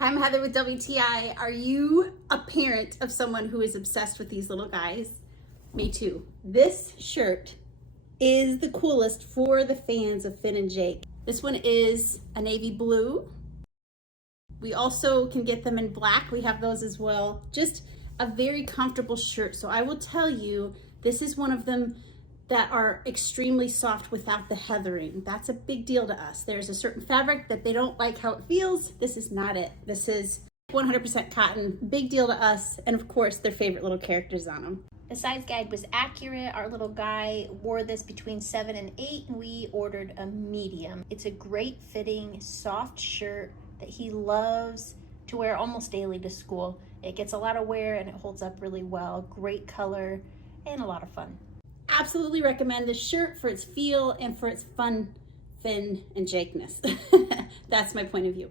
Hi, I'm Heather with WTI. Are you a parent of someone who is obsessed with these little guys? Me too. This shirt is the coolest for the fans of Finn and Jake. This one is a navy blue. We also can get them in black. We have those as well. Just a very comfortable shirt. So I will tell you, this is one of them that are extremely soft without the heathering. That's a big deal to us. There's a certain fabric that they don't like how it feels. This is not it. This is 100% cotton. Big deal to us. And of course, their favorite little characters on them. The size guide was accurate. Our little guy wore this between 7 and 8, and we ordered a medium. It's a great fitting, soft shirt that he loves to wear almost daily to school. It gets a lot of wear and it holds up really well. Great color and a lot of fun. Absolutely recommend this shirt for its feel and for its fun Finn and Jake-ness. That's my point of view.